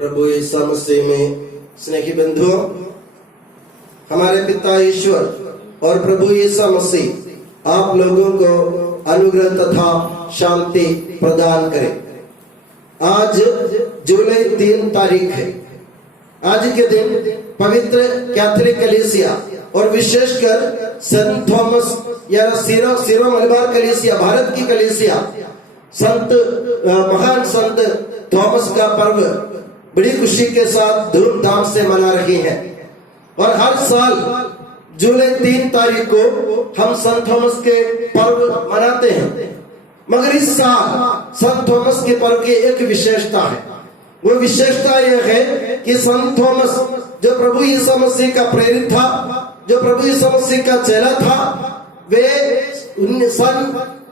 प्रभु यीशु मसीह में स्नेही बंधुओं, हमारे पिता ईश्वर और प्रभु यीशु मसीह आप लोगों को अनुग्रह तथा शांति प्रदान करे। आज जुलाई 3 तारीख है। आज के दिन पवित्र कैथोलिक कलीसिया और विशेषकर सेंट थॉमस या सीरो मलबार कलीसिया, भारत की कलीसिया, महान संत थॉमस का पर्व बड़ी खुशी के साथ धूमधाम से मना रही है। और हर साल जुलाई 3 तारीख को हम संत थॉमस के पर्व मनाते हैं। मगर इस साल संत थॉमस के पर्व की एक विशेषता है। वो विशेषता यह है कि संत थॉमस जो प्रभु यीशु मसीह का प्रेरित था, जो प्रभु यीशु मसीह का चेला था, वे सन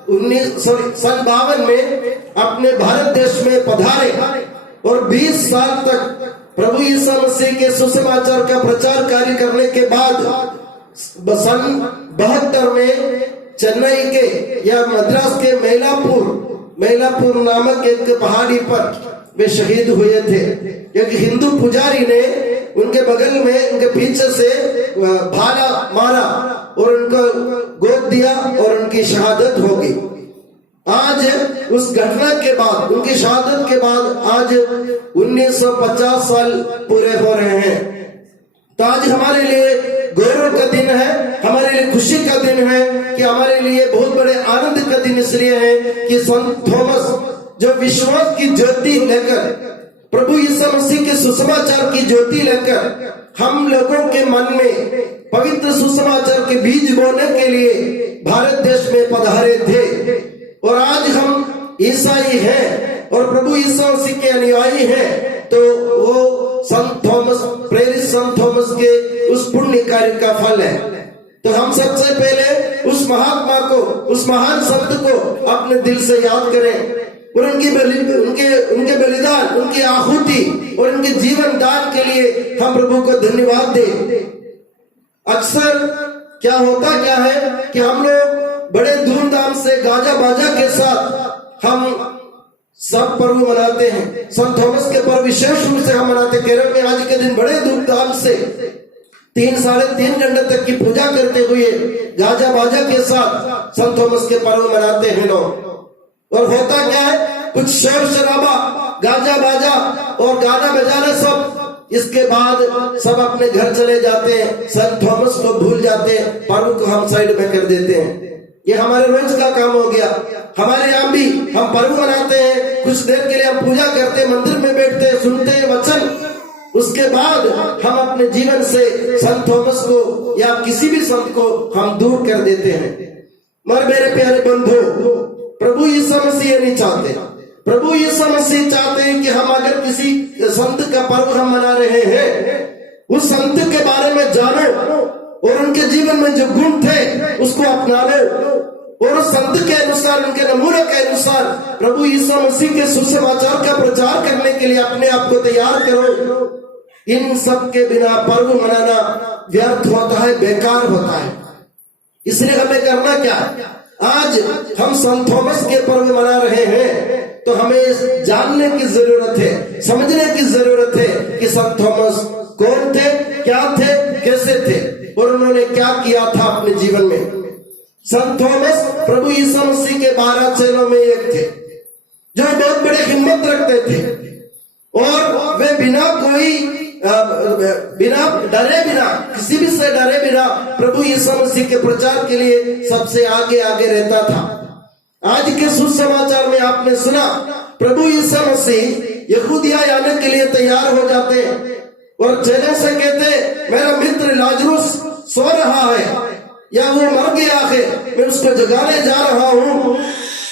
52 में अपने भारत देश में पधारे और 20 साल तक प्रभु यीशु मसीह के सुसमाचार का प्रचार कार्य करने के बाद सन 72 में चेन्नई के या मद्रास के मैलापुर नामक एक पहाड़ी पर वे शहीद हुए थे। एक हिंदू पुजारी ने उनके बगल में, उनके पीछे से भाला मारा और उनको गोद दिया और उनकी शहादत हो गई। आज उस घटना के बाद, उनकी शहादत के बाद आज 1950 साल पूरे हो रहे हैं। तो आज हमारे लिए गौरव का दिन है, हमारे लिए खुशी का दिन है कि हमारे लिए बहुत बड़े आनंद का दिन इसलिए है कि संत थॉमस जो विश्वास की ज्योति लेकर, प्रभु यीशु मसीह के सुसमाचार की ज्योति लेकर हम लोगों के मन में पवित्र सुसमाचार के बीज बोने के लिए भारत देश में पधारे थे। और आज हम ईसाई हैं और प्रभु यीशु मसीह के अनुयायी हैं, तो वो संत थॉमस, प्रेरित संत थॉमस के उस पुण्य कार्य का फल है। तो हम सबसे पहले उस महात्मा को, उस महान संत को अपने दिल से याद करें और उनके बलिदान, उनकी आहुति और उनके जीवन दान के लिए हम प्रभु को धन्यवाद दें। अक्सर क्या होता क्या है कि हम लोग बड़े धूमधाम से गाजा बाजा के साथ हम सब पर्व मनाते हैं। संत थॉमस के पर्व विशेष रूप से हम मनाते। केरल में आज के दिन बड़े धूमधाम से 3-3.5 घंटे तक की पूजा करते हुए गाजा बाजा के साथ संत थॉमस के पर्व मनाते हैं लोग। और होता क्या है, कुछ शोर शराबा, गाजा बाजा और गाना बजाना सब, इसके बाद सब अपने घर चले जाते हैं, संत थॉमस को भूल जाते हैं, पर्व को हम साइड में कर देते हैं। ये हमारे रोज का काम हो गया। हमारे यहाँ भी हम पर्व मनाते हैं, कुछ देर के लिए हम पूजा करते हैं, मंदिर में बैठते हैं, सुनते हैं वचन, उसके बाद हम अपने जीवन से संत थॉमस को या किसी भी संत को हम दूर कर देते हैं। मगर मेरे प्यारे बंधु, प्रभु यीशु मसीह नहीं चाहते। प्रभु यीशु मसीह चाहते हैं कि हम अगर किसी संत का पर्व हम मना रहे हैं, उस संत के बारे में जानो और उनके जीवन में जो गुण थे उसको अपना लो और उस संत के अनुसार, उनके नमूने के अनुसार प्रभु यीशु मसीह के सुसमाचार का प्रचार करने के लिए अपने आप को तैयार करो। इन सब के बिना पर्व मनाना व्यर्थ होता है, बेकार होता है। इसलिए हमें करना क्या? आज हम संत थॉमस के पर्व मना रहे हैं तो हमें जानने की जरूरत है, समझने की जरूरत है कि संत थॉमस कौन थे, क्या थे, कैसे थे और उन्होंने क्या किया था अपने जीवन में। संत थॉमस प्रभु यीशु मसीह के 12 चेलों में एक थे जो बहुत बड़े हिम्मत रखते थे और वे किसी भी से डरे बिना प्रभु यीशु मसीह के प्रचार के लिए सबसे आगे रहता था। आज के सुसमाचार में आपने सुना, प्रभु यीशु मसीह यहूदिया आने के लिए तैयार हो जाते और चेलों से कहते, मेरा मित्र लाजरुस सो रहा है या वो मर गया है, मैं उसको जगाने जा रहा हूं।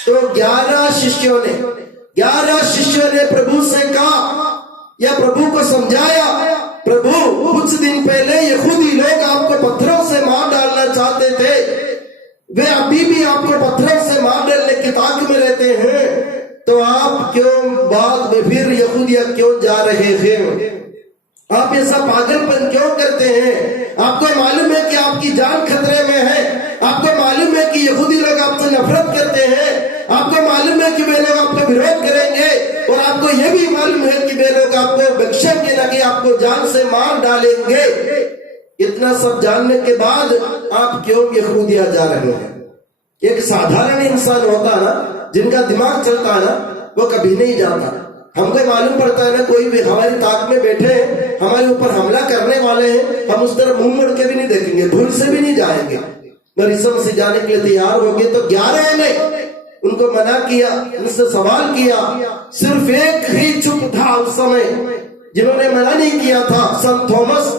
तो 11 शिष्यों ने प्रभु से कहा या प्रभु को समझाया, प्रभु कुछ दिन पहले यहूदी लोग आपको पत्थरों से मार डालना चाहते थे, वे अभी भी आपको पत्थरों से मार डालने की ताक में रहते हैं, तो आप क्यों बाद में फिर यहूदिया क्यों जा रहे हैं? आप ऐसा पागलपन क्यों करते हैं? आपको मालूम है कि आपकी जान खतरे में है, आपको मालूम है कि यहूदी लोग आपसे नफरत करते हैं, आपको आपको मालूम है कि वे लोग आपको विरोध करेंगे, और आपको यह भी मालूम है कि वे लोग आपको बख्शेंगे ना, कि आपको जान से मार डालेंगे। इतना सब जानने के बाद आप क्यों यहूदिया जा रहे हैं? एक साधारण इंसान होता है ना, जिनका दिमाग चलता है ना, वो कभी नहीं जाता। हमको मालूम पड़ता है ना, कोई भी हमारी ताक में बैठे हैं, हमारे ऊपर हमला करने वाले हैं, हम उस तरफ मुंह मोड़ के भी नहीं देखेंगे, भूल से भी नहीं जाएंगे। मगर यीशु मसीह जाने के लिए तैयार हो गए। तो 11 ने उनको मना किया, उनसे सवाल किया। सिर्फ एक ही चुप था उस समय, जिन्होंने मना नहीं किया था, संत थॉमस।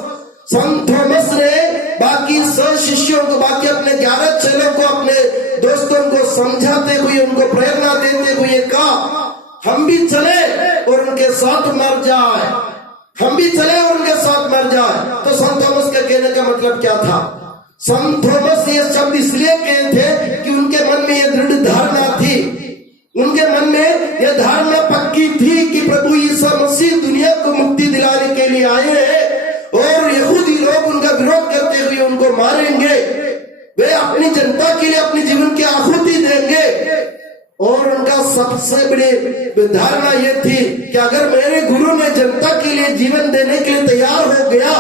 संत थॉमस ने बाकी 100 शिष्यों को, बाकी अपने 11 चेलों को, अपने दोस्तों को समझाते हुए, उनको प्रेरणा देते हुए कहा, हम भी चले और उनके साथ मर जाए, हम भी चले और उनके साथ मर जाए। तो संत थॉमस के कहने का मतलब क्या था? संत थॉमस ये शब्द इसलिए कहे थे कि उनके मन में यह दृढ़ धारणा थी, उनके मन में यह धारणा पक्की थी कि प्रभु यीशु मसीह दुनिया को मुक्ति दिलाने के लिए आए हैं, और यहूदी लोग उनका विरोध करते हुए उनको मारेंगे। वे अपनी जनता के लिए अपने जीवन की आहुति देंगे। और उनका सबसे बड़ी धारणा यह थी कि अगर मेरे गुरु ने जनता के लिए जीवन देने के लिए तैयार हो गया,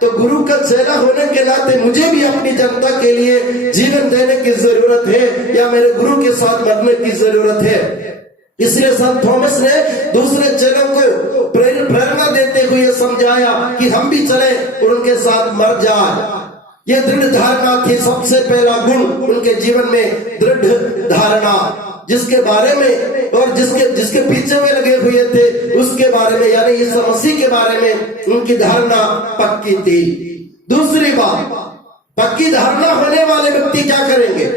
तो गुरु का चेला होने के नाते मुझे भी अपनी जनता के लिए जीवन देने की जरूरत है, या मेरे गुरु के साथ मरने की जरूरत है। इसलिए संत थॉमस ने दूसरे चेलों को प्रेरणा देते हुए समझाया कि हम भी चले और उनके साथ मर जाए। ये दृढ़ धारणा थी, सबसे पहला गुण उनके जीवन में, दृढ़ धारणा, जिसके बारे में और जिसके पीछे वे लगे हुए थे उसके बारे में, यानी यीशु मसीह के बारे में उनकी धारणा पक्की थी। दूसरी बात, पक्की धारणा होने वाले व्यक्ति क्या करेंगे?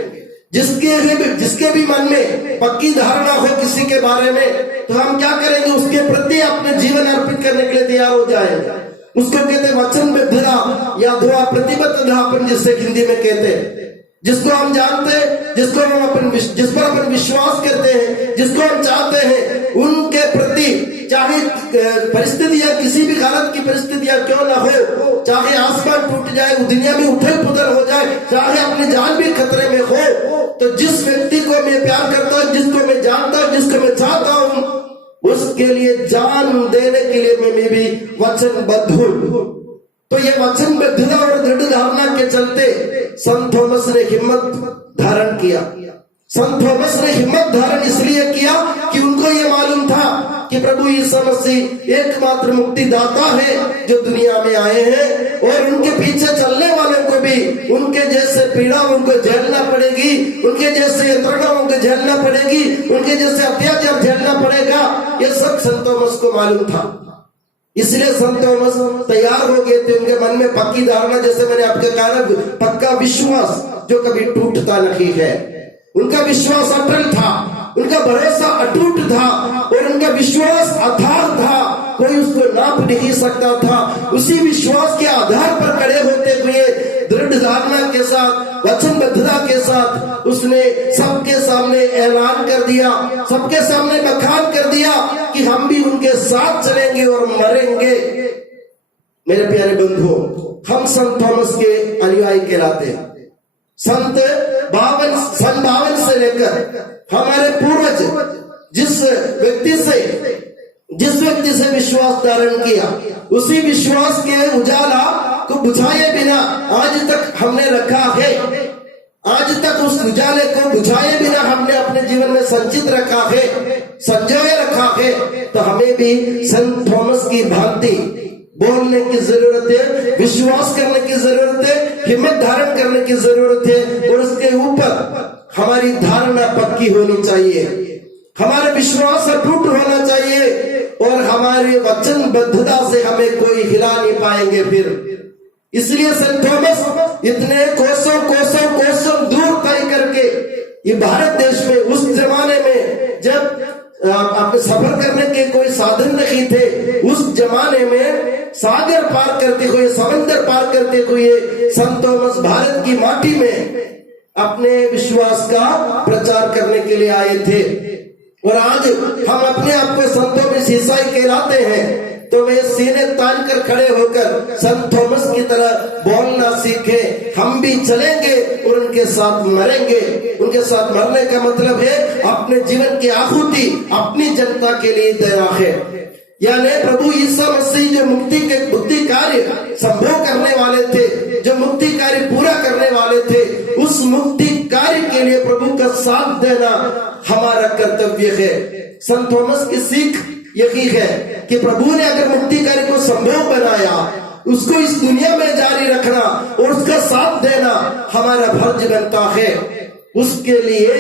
जिसके भी मन में पक्की धारणा हो किसी के बारे में, तो हम क्या करेंगे? उसके प्रति अपने जीवन अर्पित करने के लिए तैयार हो जाएंगे। उसको कहते वचनबद्धता या अथवा प्रतिबद्धता, अपन जिससे हिंदी में कहते हैं, जिसको हम जानते हैं, जिस पर अपन विश्वास करते हैं, जिसको हम चाहते हैं, उनके प्रति चाहे परिस्थितियां, किसी भी हालत की परिस्थितियां क्यों ना हो, चाहे आसमान टूट जाए, दुनिया में उथल पुथल हो जाए, चाहे अपनी जान भी खतरे में हो, तो जिस व्यक्ति को मैं प्यार करता हूं, जिसको मैं जानता हूं, जिसको मैं चाहता हूं, उसके लिए जान देने के लिए मैं भी वचनबद्ध हूं। तो ये वचनबद्धता और दृढ़ धारणा के चलते संत थॉमस ने हिम्मत धारण किया। संत थॉमस ने हिम्मत धारण इसलिए किया कि उनको ये मालूम था कि प्रभु यीशु मसीह एकमात्र मुक्तिदाता है जो दुनिया में आए हैं, और उनके पीछे चलने वाले को भी उनके जैसे पीड़ाओं को झेलना पड़ेगी, उनके जैसे यंत्रणाओं को झेलना पड़ेगी, उनके जैसे अत्याचार झेलना पड़ेगा। ये सब संत थॉमस को मालूम था। इसलिए संत थॉमस तैयार हो गए थे। उनके मन में पक्की धारणा, जैसे मैंने आपके कहा, पक्का विश्वास जो कभी टूटता नहीं है। उनका विश्वास अटल था, उनका भरोसा अटूट था, और उनका विश्वास अथाह था, कोई उसको नाप नहीं सकता था। उसी विश्वास के आधार पर खड़े होते हुए दृढ़ धारणा के साथ, वचनबद्धता के साथ उसने सबके सामने ऐलान कर दिया, सबके सामने बखान कर दिया कि हम भी उनके साथ चलेंगे और मरेंगे। मेरे प्यारे बंधुओं, हम संत थॉमस के अनुयायी कहलाते हैं। सन 52 से लेकर हमारे पूर्वज जिस व्यक्ति से विश्वास धारण किया, उसी विश्वास के उजाला को बुझाए बिना आज तक हमने रखा है। आज तक उस उजाले को बुझाए बिना हमने अपने जीवन में संचित रखा है, संजोए रखा है। तो हमें भी संत थॉमस की भांति बोलने की जरूरत है, विश्वास करने की जरूरत है, हिम्मत धारण करने की जरूरत है, और उसके ऊपर हमारी धारणा पक्की होनी चाहिए, हमारा विश्वास अटूट होना चाहिए, और हमारी वचनबद्धता से हमें कोई हिला नहीं पाएंगे फिर। इसलिए संत थॉमस इतने कोसों दूर तय करके ये भारत देश में, उस जमाने में जब आपके सफर करने के कोई साधन नहीं थे, उस जमाने में सागर पार करते हुए, समंदर पार करते हुए संत थॉमस भारत की माटी में अपने विश्वास का प्रचार करने के लिए आए थे। और आज हम अपने आप को संतों में ईसाई कहलाते हैं, तो वे सीने तान कर खड़े होकर संत थॉमस की तरह बोलना सीखे, हम भी चलेंगे और उनके साथ मरेंगे। उनके साथ मरने का मतलब है अपने जीवन की आहुति अपनी जनता के लिए देना है। यानी प्रभु यीशु मसीह जो मुक्ति कार्य संभव करने वाले थे, जो मुक्ति कार्य पूरा करने वाले थे, उस मुक्ति कार्य के लिए प्रभु का साथ देना हमारा कर्तव्य है। संत थॉमस की सीख यही है कि प्रभु ने अगर मुक्ति कार्य को संभव बनाया, उसको इस दुनिया में जारी रखना और उसका साथ देना हमारा फर्ज बनता है। उसके लिए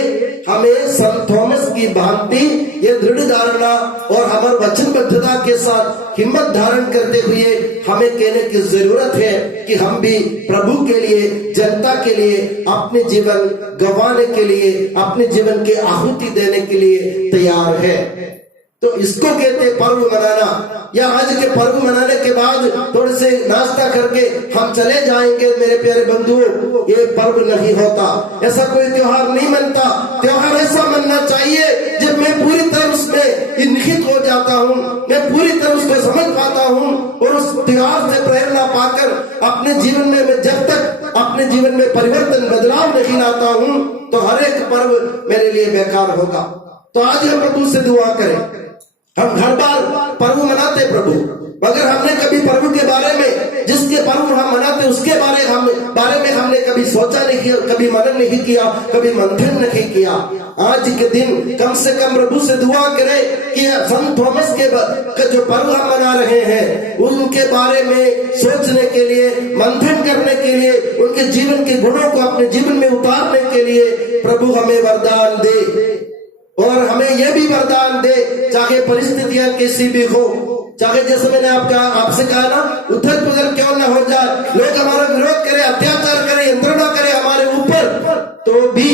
हमें संत थॉमस की भांति ये दृढ़ धारणा और हमारे वचनबद्धता के साथ हिम्मत धारण करते हुए हमें कहने की जरूरत है कि हम भी प्रभु के लिए, जनता के लिए अपने जीवन गंवाने के लिए, अपने जीवन की आहुति देने के लिए तैयार है। तो इसको कहते हैं पर्व मनाना। या आज के पर्व मनाने के बाद थोड़े से नाश्ता करके हम चले जाएंगे, मेरे प्यारे बंधुओं, ये पर्व नहीं होता। ऐसा कोई त्योहार नहीं मनता। त्योहार ऐसा मनना चाहिए जब मैं पूरी तरह उसमें निहित हो जाता हूँ, मैं पूरी तरह उसको समझ पाता हूँ और उस त्योहार से प्रेरणा पाकर अपने जीवन में मैं जब तक अपने जीवन में परिवर्तन, बदलाव नहीं लाता हूँ तो हर एक पर्व मेरे लिए बेकार होगा। तो आज हम प्रभु से दुआ करें। हम हर बार पर्व मनाते प्रभु, मगर हमने कभी प्रभु के बारे में, जिसके पर्व हम मनाते उसके बारे में हमने कभी सोचा नहीं किया, कभी मनन नहीं किया, कभी मंथन नहीं किया। आज के दिन कम से कम प्रभु से दुआ करें कि संत थॉमस के जो पर्व हम मना रहे हैं उनके बारे में सोचने के लिए, मंथन करने के लिए, उनके जीवन के गुणों को अपने जीवन में उतारने के लिए प्रभु हमें वरदान दे। और हमें यह भी वरदान दे, चाहे परिस्थितियां कैसी भी हो, चाहे जैसे मैंने आपसे कहा ना, उथल पुथल क्यों ना हो जाए, लोग हमारा विरोध करें, अत्याचार करें, यंत्रणा करें हमारे ऊपर, तो भी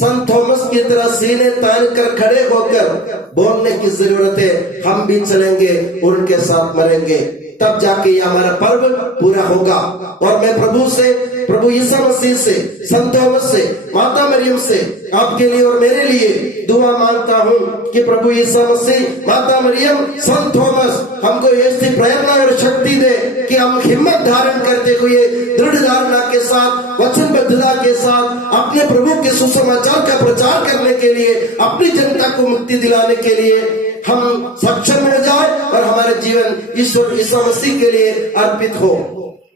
संत थॉमस की तरह सीने तान कर खड़े होकर बोलने की जरूरत है। हम भी चलेंगे और उनके साथ मरेंगे, तब जाके ये हमारा पर्व पूरा होगा। और मैं प्रभु से, प्रभु यीशु मसीह से, संत थॉमस से, माता मरियम से आपके लिए और मेरे लिए दुआ मांगता हूँ कि प्रभु यीशु मसीह, माता मरियम, संत थॉमस हमको ऐसी प्रेरणा और शक्ति दे कि हम हिम्मत धारण करते हुए दृढ़ धारणा के साथ, वचनबद्धता के साथ अपने प्रभु के सुसमाचार का प्रचार करने के लिए, अपनी जनता को मुक्ति दिलाने के लिए हम सक्षम हो जाए और हमारे जीवन ईश्वर यीशु मसीह के लिए अर्पित हो।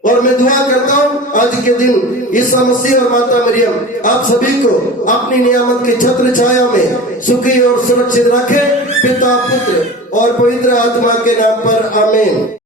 और मैं दुआ करता हूँ आज के दिन यीशु मसीह और माता मरियम आप सभी को अपनी नियामत की छत्र छाया में सुखी और सुरक्षित रखे, पिता, पुत्र और पवित्र आत्मा के नाम पर आमीन।